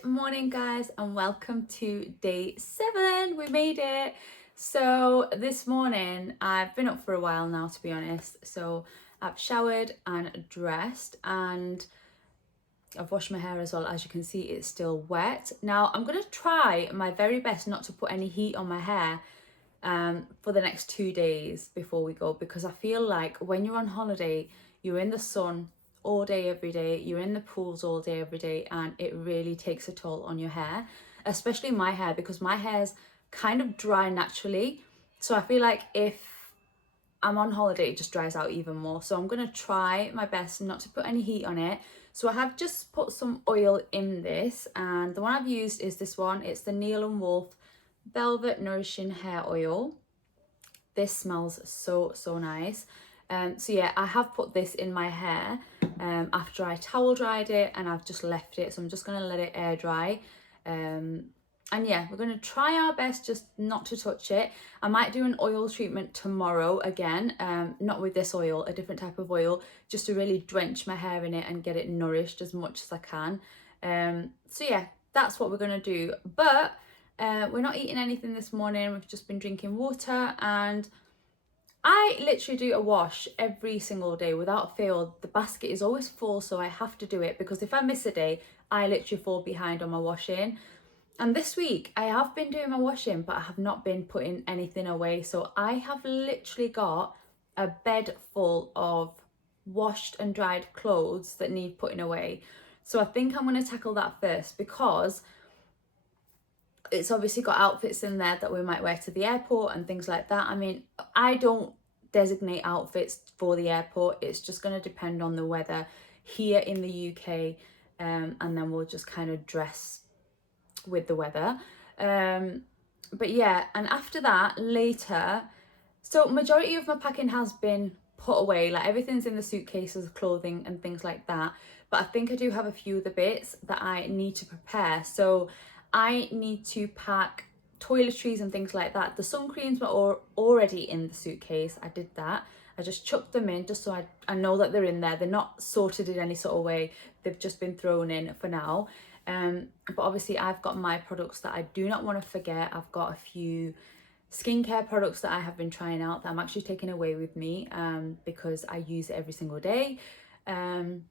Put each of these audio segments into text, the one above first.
Good morning, guys, and welcome to day 7. We made it. So this morning I've been up for a while now, to be honest. So I've showered and dressed, and I've washed my hair as well. As you can see, it's still wet. Now I'm going to try my very best not to put any heat on my hair for the next 2 days before we go, because I feel like when you're on holiday, you're in the sun all day every day, you're in the pools all day every day, and it really takes a toll on your hair, especially my hair, because my hair's kind of dry naturally. So I feel like if I'm on holiday, it just dries out even more. So I'm going to try my best not to put any heat on it. So I have just put some oil in this, and the one I've used is this one. It's the Neil & Wolf Velvet Nourishing Hair Oil. This smells so nice. So yeah, I have put this in my hair after I towel dried it, and I've just left it. So I'm just going to let it air dry. And yeah, we're going to try our best just not to touch it. I might do an oil treatment tomorrow again, not with this oil, a different type of oil, just to really drench my hair in it and get it nourished as much as I can. So yeah, that's what we're going to do. But we're not eating anything this morning. We've just been drinking water, and I literally do a wash every single day without fail. The basket is always full, so I have to do it, because if I miss a day, I literally fall behind on my washing. And this week I have been doing my washing, but I have not been putting anything away. So I have literally got a bed full of washed and dried clothes that need putting away. So I think I'm going to tackle that first, because it's obviously got outfits in there that we might wear to the airport and things like that. I mean, I don't designate outfits for the airport. It's just going to depend on the weather here in the UK, and then we'll just kind of dress with the weather. But yeah, and after that, later, so majority of my packing has been put away. Like, everything's in the suitcases, clothing and things like that. But I think I do have a few of the bits that I need to prepare. So I need to pack toiletries and things like that. The sun creams were already in the suitcase. I did that. I just chucked them in just so I know that they're in there. They're not sorted in any sort of way. They've just been thrown in for now. But obviously I've got my products that I do not want to forget. I've got a few skincare products that I have been trying out that I'm actually taking away with me, because I use it every single day. And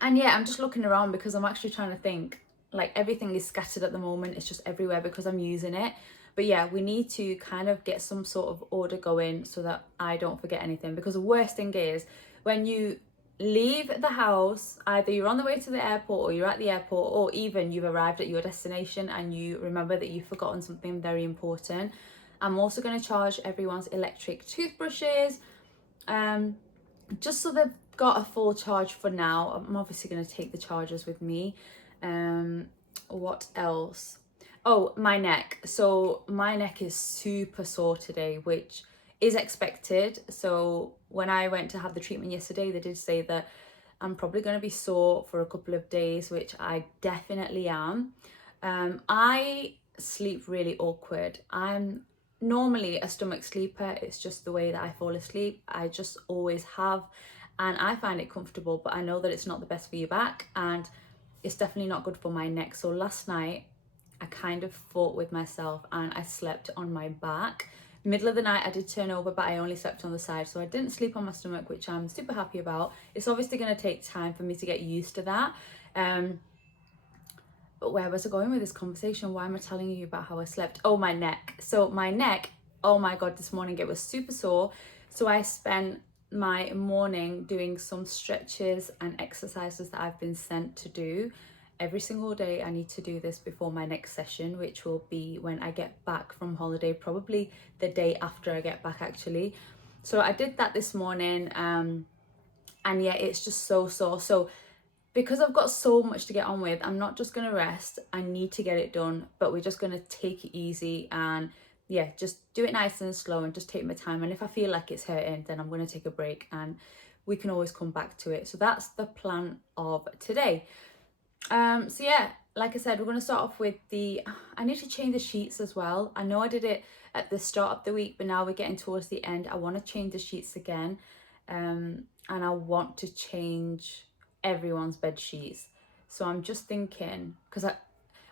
yeah, I'm just looking around because I'm actually trying to think. Like, everything is scattered at the moment. It's just everywhere because I'm using it. But yeah, we need to kind of get some sort of order going so that I don't forget anything. Because the worst thing is when you leave the house, either you're on the way to the airport or you're at the airport, or even you've arrived at your destination and you remember that you've forgotten something very important. I'm also going to charge everyone's electric toothbrushes, just so they've got a full charge for now. I'm obviously going to take the chargers with me. What else? Oh, my neck. So my neck is super sore today, which is expected. So when I went to have the treatment yesterday, they did say that I'm probably going to be sore for a couple of days, which I definitely am. I sleep really awkward. I'm normally a stomach sleeper. It's just the way that I fall asleep. I just always have, and I find it comfortable, but I know that it's not the best for your back, and it's definitely not good for my neck. So last night I kind of fought with myself and I slept on my back. Middle of the night I did turn over, but I only slept on the side, so I didn't sleep on my stomach, which I'm super happy about. It's obviously going to take time for me to get used to that. But where was I going with this conversation? Why am I telling you about how I slept? Oh, my neck. So my neck, oh my god, this morning it was super sore. So I spent my morning doing some stretches and exercises that I've been sent to do. Every single day I need to do this before my next session, which will be when I get back from holiday, probably the day after I get back actually. So I did that this morning, and yeah, it's just so sore. So because I've got so much to get on with, I'm not just going to rest. I need to get it done, but we're just going to take it easy and yeah, just do it nice and slow and just take my time. And if I feel like it's hurting, then I'm going to take a break and we can always come back to it. So that's the plan of today. So yeah, like I said, we're going to start off with I need to change the sheets as well. I know I did it at the start of the week, but now we're getting towards the end. I want to change the sheets again, and I want to change everyone's bed sheets. So I'm just thinking, because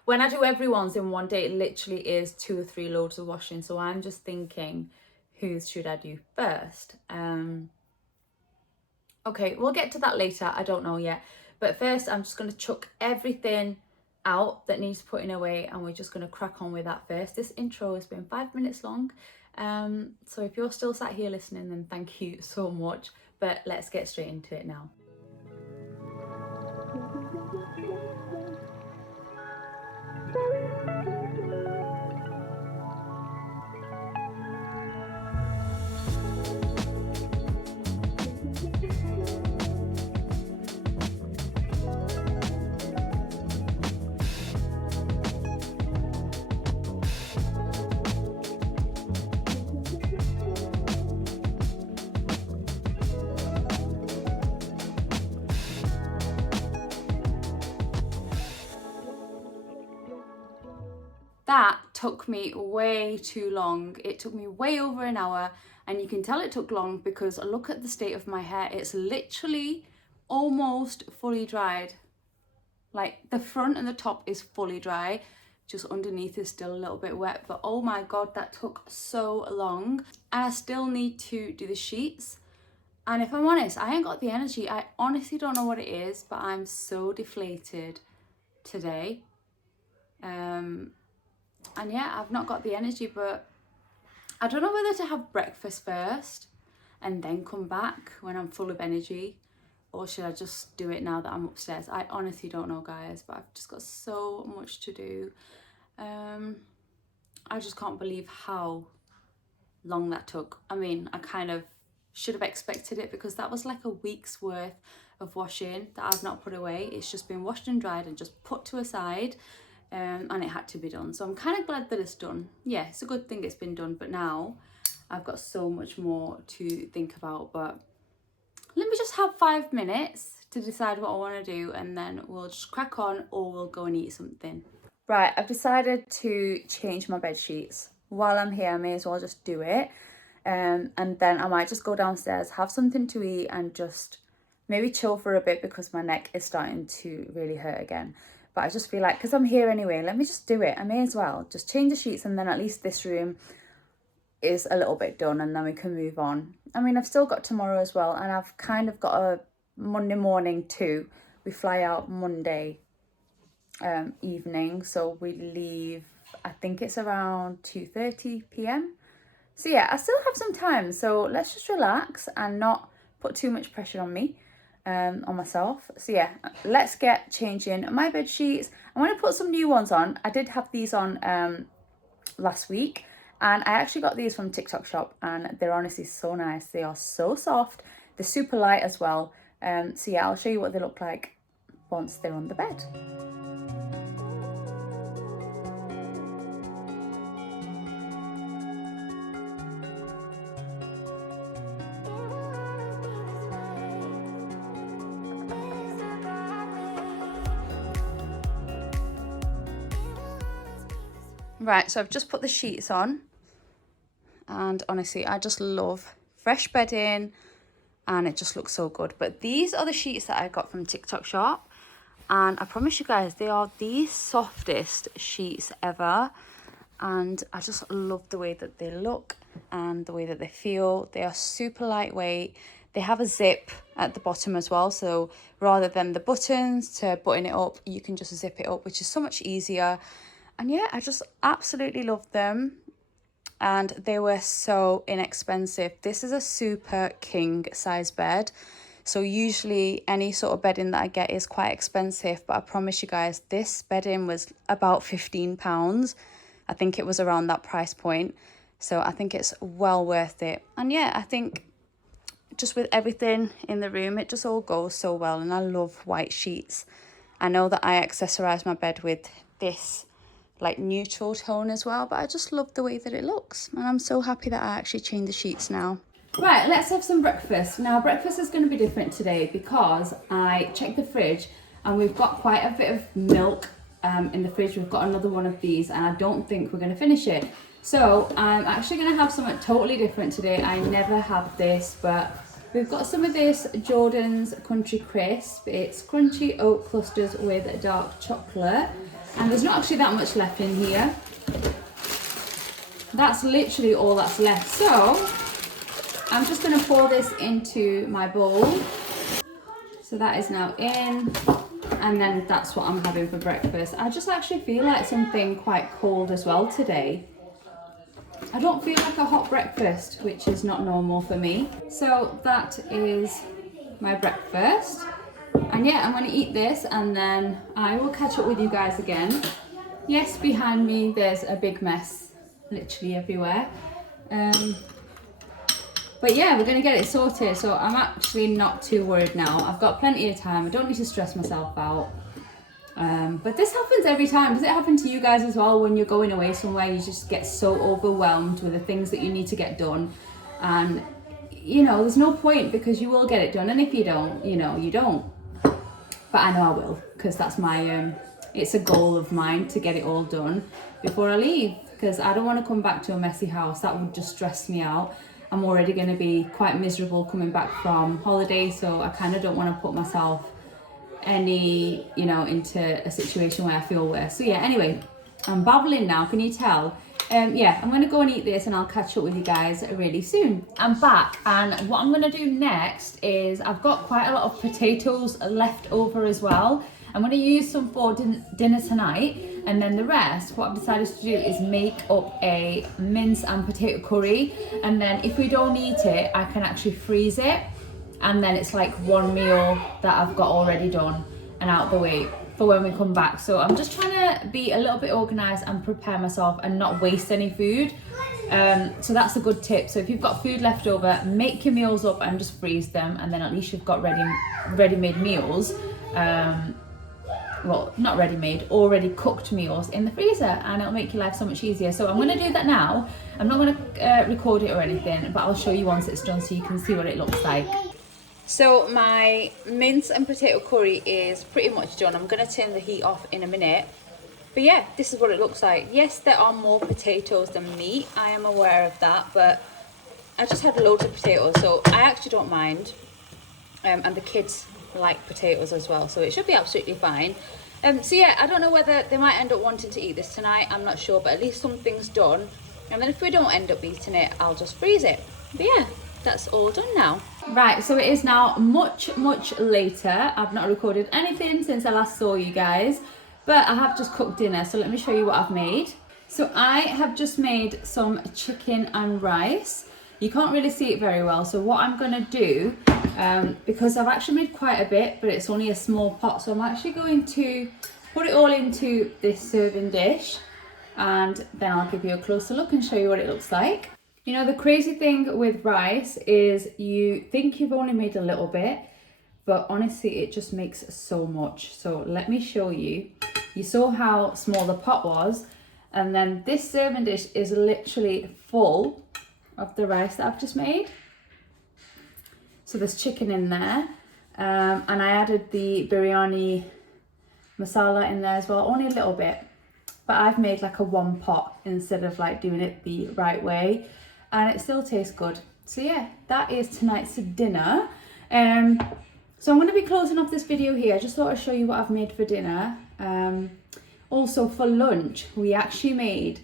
when I do everyone's in one day, it literally is 2 or 3 loads of washing. So I'm just thinking, whose should I do first? Okay, we'll get to that later. I don't know yet. But first, I'm just going to chuck everything out that needs putting away, and we're just going to crack on with that first. This intro has been 5 minutes long. So if you're still sat here listening, then thank you so much. But let's get straight into it now. That took me way too long. It took me way over an hour, and you can tell it took long because look at the state of my hair. It's literally almost fully dried. Like the front and the top is fully dry, just underneath is still a little bit wet, but oh my god, that took so long. And I still need to do the sheets. And if I'm honest, I ain't got the energy. I honestly don't know what it is, but I'm so deflated today. And yeah, I've not got the energy, but I don't know whether to have breakfast first and then come back when I'm full of energy, or should I just do it now that I'm upstairs? I honestly don't know, guys, but I've just got so much to do. I just can't believe how long that took. I mean, I kind of should have expected it because that was like a week's worth of washing that I've not put away. It's just been washed and dried and just put to a side. And it had to be done, so I'm kind of glad that it's done. Yeah, it's a good thing it's been done, but now I've got so much more to think about. But let me just have 5 minutes to decide what I want to do, and then we'll just crack on, or we'll go and eat something. Right, I've decided to change my bed sheets. While I'm here, I may as well just do it, and then I might just go downstairs, have something to eat, and just maybe chill for a bit because my neck is starting to really hurt again. But I just feel like, because I'm here anyway, let me just do it. I may as well just change the sheets, and then at least this room is a little bit done, and then we can move on. I mean, I've still got tomorrow as well, and I've kind of got a Monday morning too. We fly out Monday evening, so we leave, I think it's around 2:30 p.m. So yeah, I still have some time, so let's just relax and not put too much pressure on me. On myself. So yeah, let's get changing my bed sheets. I'm going to put some new ones on. I did have these on last week, and I actually got these from TikTok shop, and they're honestly so nice. They are so soft, they're super light as well. So yeah, I'll show you what they look like once they're on the bed. Right, so I've just put the sheets on, and honestly, I just love fresh bedding, and it just looks so good. But these are the sheets that I got from TikTok shop, and I promise you guys, they are the softest sheets ever, and I just love the way that they look and the way that they feel. They are super lightweight. They have a zip at the bottom as well, so rather than the buttons to button it up, you can just zip it up, which is so much easier. And yeah, I just absolutely love them, and they were so inexpensive. This is a super king size bed, so usually any sort of bedding that I get is quite expensive, but I promise you guys, this bedding was about £15. I think it was around that price point, so I think it's well worth it. And yeah, I think just with everything in the room, it just all goes so well, and I love white sheets. I know that I accessorize my bed with this like neutral tone as well, but I just love the way that it looks, and I'm so happy that I actually changed the sheets now. Right, let's have some breakfast. Now breakfast is going to be different today because I checked the fridge and we've got quite a bit of milk in the fridge. We've got another one of these, and I don't think we're going to finish it, so I'm actually going to have something totally different today. I never have this, but we've got some of this Jordan's Country Crisp. It's crunchy oat clusters with dark chocolate. And there's not actually that much left in here. That's literally all that's left. So I'm just going to pour this into my bowl. So that is now in, and then that's what I'm having for breakfast. I just actually feel like something quite cold as well today. I don't feel like a hot breakfast, which is not normal for me. So that is my breakfast. And yeah, I'm going to eat this and then I will catch up with you guys again. Yes, behind me there's a big mess literally everywhere. But yeah, we're going to get it sorted. So I'm actually not too worried now. I've got plenty of time. I don't need to stress myself out. But this happens every time. Does it happen to you guys as well when you're going away somewhere? You just get so overwhelmed with the things that you need to get done. And, you know, there's no point because you will get it done. And if you don't, you know, you don't. But I know I will because that's my, it's a goal of mine to get it all done before I leave. Because I don't want to come back to a messy house. That would just stress me out. I'm already going to be quite miserable coming back from holiday. So I kind of don't want to put myself into a situation where I feel worse. So yeah, anyway, I'm babbling now, can you tell? Yeah, I'm gonna go and eat this and I'll catch up with you guys really soon. I'm back, and what I'm gonna do next is I've got quite a lot of potatoes left over as well. I'm gonna use some for dinner tonight, and then the rest, what I've decided to do is make up a mince and potato curry, and then if we don't eat it, I can actually freeze it. And then it's like one meal that I've got already done and out the way for when we come back. So I'm just trying to be a little bit organised and prepare myself and not waste any food. So that's a good tip. So if you've got food left over, make your meals up and just freeze them. And then at least you've got ready-made meals. Well, not ready-made, already cooked meals in the freezer, and it'll make your life so much easier. So I'm going to do that now. I'm not going to record it or anything, but I'll show you once it's done so you can see what it looks like. So my mince and potato curry is pretty much done. I'm going to turn the heat off in a minute. But yeah, this is what it looks like. Yes, there are more potatoes than meat. I am aware of that, but I just had loads of potatoes, so I actually don't mind. And the kids like potatoes as well, so it should be absolutely fine. So yeah, I don't know whether they might end up wanting to eat this tonight. I'm not sure, but at least something's done. And then if we don't end up eating it, I'll just freeze it. But yeah, that's all done now. Right, so it is now much later. I've not recorded anything since I last saw you guys, but I have just cooked dinner, so let me show you what I've made. So I have just made some chicken and rice. You can't really see it very well, so what I'm gonna do, because I've actually made quite a bit, but it's only a small pot, so I'm actually going to put it all into this serving dish, and then I'll give you a closer look and show you what it looks like. You know, the crazy thing with rice is you think you've only made a little bit, but honestly, it just makes so much. So let me show you. You saw how small the pot was, and then this serving dish is literally full of the rice that I've just made. So there's chicken in there, and I added the biryani masala in there as well, only a little bit, but I've made like a one pot instead of like doing it the right way, and it still tastes good. So yeah, that is tonight's dinner. So I'm going to be closing off this video here. I just thought I'd show you what I've made for dinner. Also for lunch, we actually made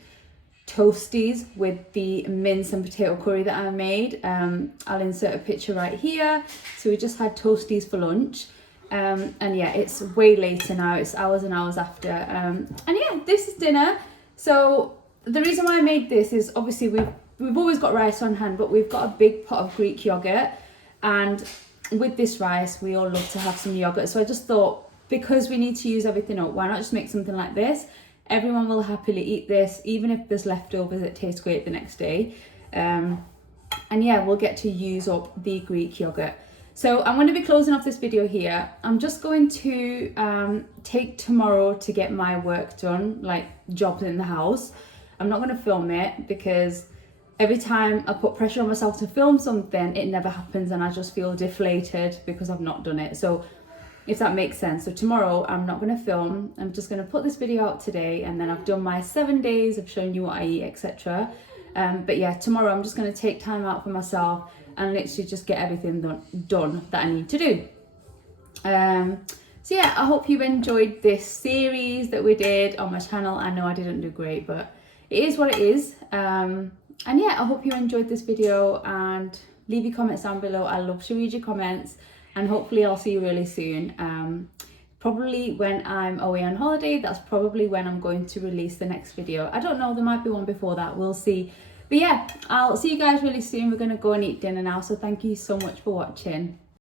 toasties with the mince and potato curry that I made. I'll insert a picture right here. So we just had toasties for lunch. And yeah, it's way later now. It's hours and hours after. And yeah, this is dinner. So the reason why I made this is obviously we've always got rice on hand, but we've got a big pot of Greek yogurt, and with this rice we all love to have some yogurt. So I just thought, because we need to use everything up, why not just make something like this? Everyone will happily eat this, even if there's leftovers. It tastes great the next day. And yeah, we'll get to use up the Greek yogurt. So I'm going to be closing off this video here. I'm just going to take tomorrow to get my work done, like jobs in the house. I'm not going to film it because every time I put pressure on myself to film something, it never happens, and I just feel deflated because I've not done it. So if that makes sense. So tomorrow I'm not going to film. I'm just going to put this video out today, and then I've done my 7 days of showing you what I eat, etc. But yeah, tomorrow I'm just going to take time out for myself and literally just get everything done that I need to do. So yeah, I hope you enjoyed this series that we did on my channel. I know I didn't do great, but it is what it is. And yeah, I hope you enjoyed this video, and leave your comments down below. I love to read your comments, and hopefully I'll see you really soon. Probably when I'm away on holiday, that's probably when I'm going to release the next video. I don't know, there might be one before that, we'll see. But yeah, I'll see you guys really soon. We're going to go and eat dinner now, so thank you so much for watching.